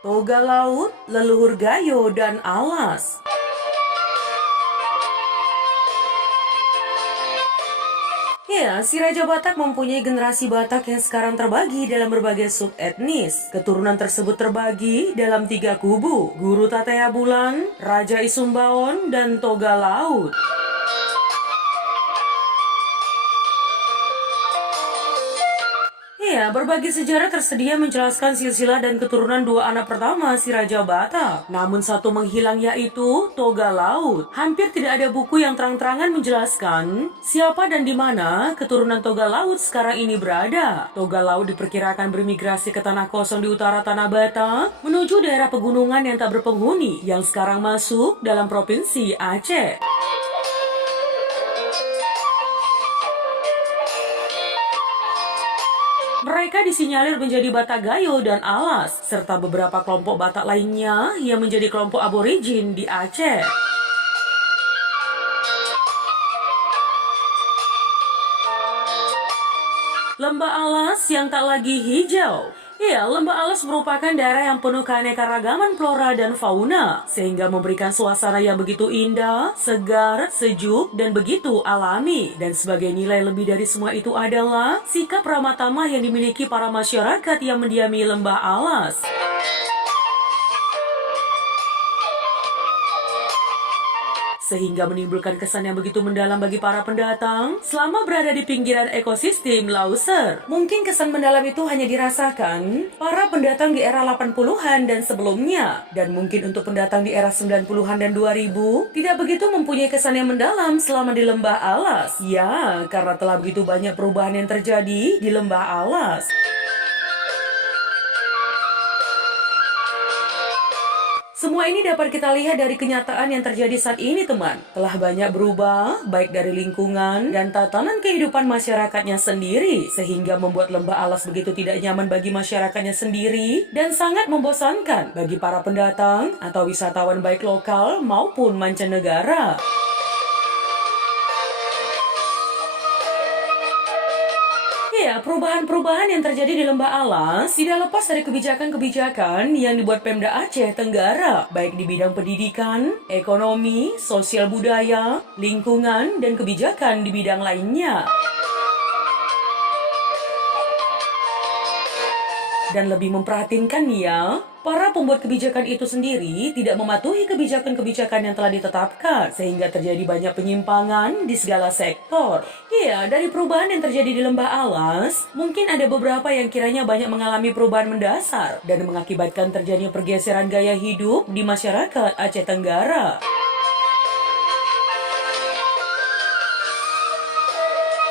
toga laut, leluhur Gayo, dan alas. Ya, si Raja Batak mempunyai generasi Batak yang sekarang terbagi dalam berbagai sub-etnis. Keturunan tersebut terbagi dalam 3 kubu, Guru Tatea Bulan, Raja Isumbaon, dan Toga Laut. Ya, berbagi sejarah tersedia menjelaskan silsilah dan keturunan 2 anak pertama si Raja Batak. Namun satu menghilang, yaitu Toga Laut. Hampir tidak ada buku yang terang-terangan menjelaskan siapa dan di mana keturunan Toga Laut sekarang ini berada. Toga Laut diperkirakan bermigrasi ke tanah kosong di utara Tanah Batak menuju daerah pegunungan yang tak berpenghuni yang sekarang masuk dalam provinsi Aceh. Mereka disinyalir menjadi Batak Gayo dan Alas, serta beberapa kelompok Batak lainnya yang menjadi kelompok aborigin di Aceh. Lembah Alas yang tak lagi hijau. Ya, Lembah Alas merupakan daerah yang penuh keanekaragaman flora dan fauna, sehingga memberikan suasana yang begitu indah, segar, sejuk, dan begitu alami. Dan sebagai nilai lebih dari semua itu adalah sikap ramah tamah yang dimiliki para masyarakat yang mendiami Lembah Alas. Sehingga menimbulkan kesan yang begitu mendalam bagi para pendatang selama berada di pinggiran ekosistem Lauser. Mungkin kesan mendalam itu hanya dirasakan para pendatang di era 80-an dan sebelumnya. Dan mungkin untuk pendatang di era 90-an dan 2000 tidak begitu mempunyai kesan yang mendalam selama di Lembah Alas. Ya, karena telah begitu banyak perubahan yang terjadi di Lembah Alas. Semua ini dapat kita lihat dari kenyataan yang terjadi saat ini, teman. Telah banyak berubah, baik dari lingkungan dan tatanan kehidupan masyarakatnya sendiri, sehingga membuat Lembah Alas begitu tidak nyaman bagi masyarakatnya sendiri dan sangat membosankan bagi para pendatang atau wisatawan baik lokal maupun mancanegara. Ya, perubahan-perubahan yang terjadi di Lembah Alas tidak lepas dari kebijakan-kebijakan yang dibuat Pemda Aceh Tenggara, baik di bidang pendidikan, ekonomi, sosial budaya, lingkungan, dan kebijakan di bidang lainnya. Dan lebih memprihatinkan nih ya, para pembuat kebijakan itu sendiri tidak mematuhi kebijakan-kebijakan yang telah ditetapkan, sehingga terjadi banyak penyimpangan di segala sektor. Iya, dari perubahan yang terjadi di Lembah Alas, mungkin ada beberapa yang kiranya banyak mengalami perubahan mendasar dan mengakibatkan terjadinya pergeseran gaya hidup di masyarakat Aceh Tenggara.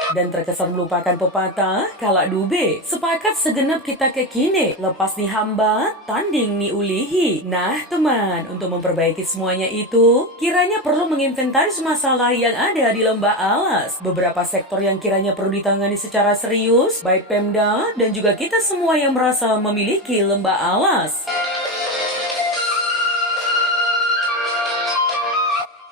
Dan terkesan melupakan pepatah kalak dube, sepakat segenap kita kekini, lepas ni hamba tanding ni ulihi. Nah teman, untuk memperbaiki semuanya itu kiranya perlu menginventaris masalah yang ada di Lembah Alas. Beberapa sektor yang kiranya perlu ditangani secara serius, baik Pemda dan juga kita semua yang merasa memiliki Lembah Alas.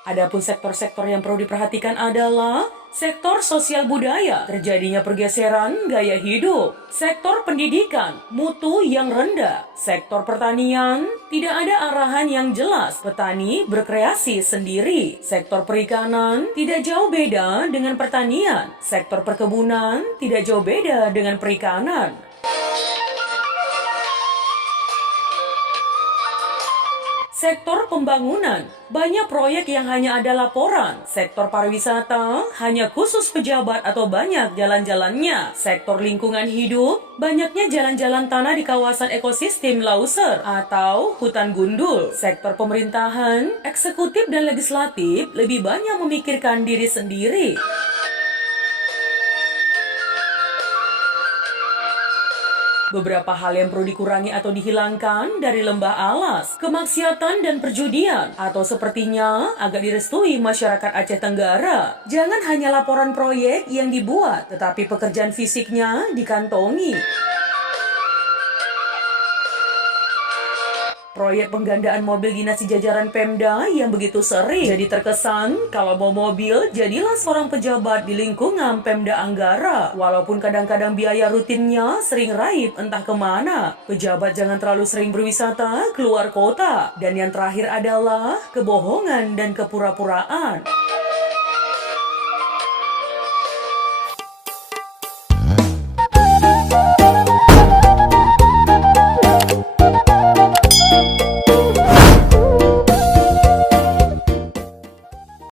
Adapun sektor-sektor yang perlu diperhatikan adalah sektor sosial budaya, terjadinya pergeseran gaya hidup. Sektor pendidikan, mutu yang rendah. Sektor pertanian, tidak ada arahan yang jelas. Petani berkreasi sendiri. Sektor perikanan, tidak jauh beda dengan pertanian. Sektor perkebunan, tidak jauh beda dengan perikanan. Sektor pembangunan, banyak proyek yang hanya ada laporan. Sektor pariwisata, hanya khusus pejabat atau banyak jalan-jalannya. Sektor lingkungan hidup, banyaknya jalan-jalan tanah di kawasan ekosistem Lauser atau hutan gundul. Sektor pemerintahan, eksekutif dan legislatif lebih banyak memikirkan diri sendiri. Beberapa hal yang perlu dikurangi atau dihilangkan dari Lembah Alas, kemaksiatan dan perjudian, atau sepertinya agak direstui masyarakat Aceh Tenggara. Jangan hanya laporan proyek yang dibuat, tetapi pekerjaan fisiknya dikantongi. Proyek penggandaan mobil dinas di jajaran Pemda yang begitu sering jadi terkesan kalau mau mobil jadilah seorang pejabat di lingkungan Pemda Anggara. Walaupun kadang-kadang biaya rutinnya sering raib entah kemana. Pejabat jangan terlalu sering berwisata keluar kota. Dan yang terakhir adalah kebohongan dan kepura-puraan.